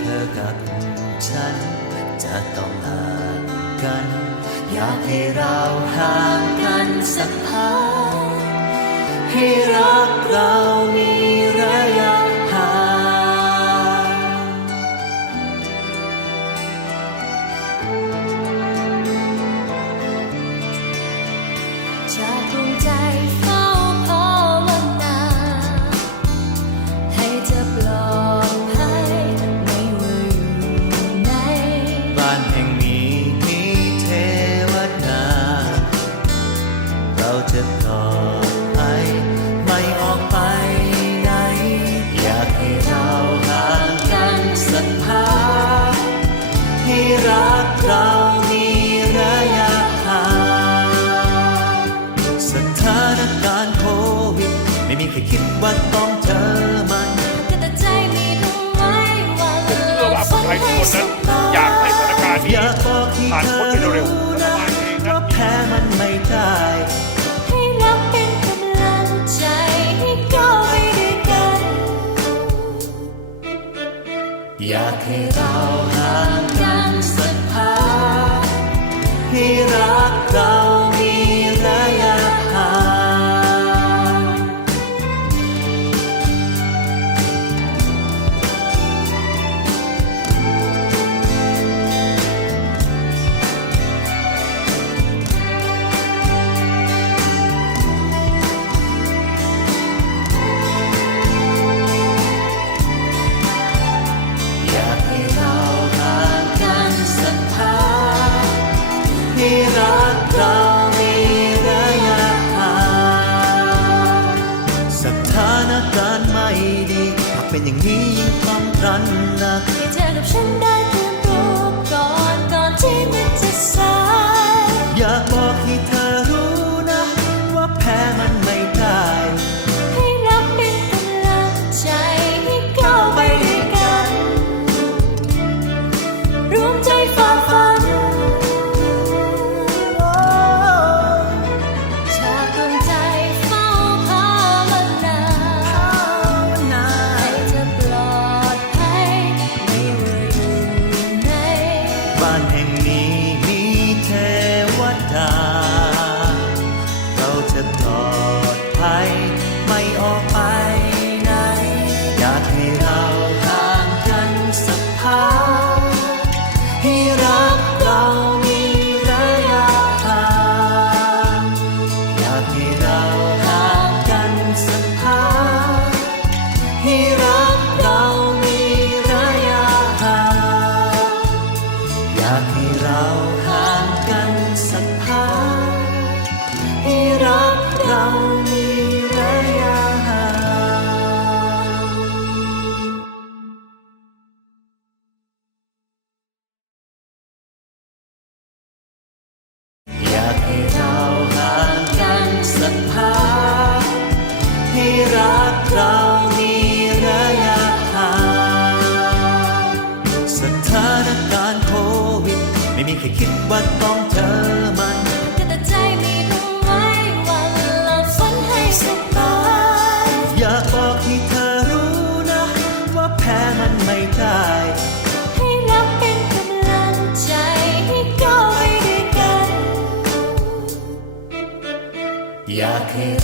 เธอกับฉัน จะต้องห่างกัน อยากให้เราห่างกันสักพักให้รักเรา ว่าต้องเจอมันแต่ใจมีรู้ไว้ว่าเชื่อว่าคนไทยทุกคนนั้นอยากให้สถานการณ์อนี้ยากบอกให้ผ่านเธพ้นอไปเร็วรู้ๆรันะฐบาลเองนั้ว่านแพ้มันไม่ได้ให้รักเป็นกำลังใจให้ก้าวไปด้วยกัน อยากให้เราห่างกันสักพักให้รักเรา เป็นอย่างนี้ยิ่งต้องรันหนักให้เธอกับฉันได้เตรียมตัวก่อนก่อนที่มันจะสายอยากบอกให้เธอ บ้านแห่งนี้มีเทวดา เราจะปลอดภัย ม่มีใครคิดว่าต้องเจอมันแต่ใจมีรู้ไว้ว่าเราฝันให้สบายอยากบอกให้เธอรู้นะ ว่าแพ้มันไม่ได้ให้รักเป็นกำลังใจให้ก้าวไปด้วยกัน อยากให้เรา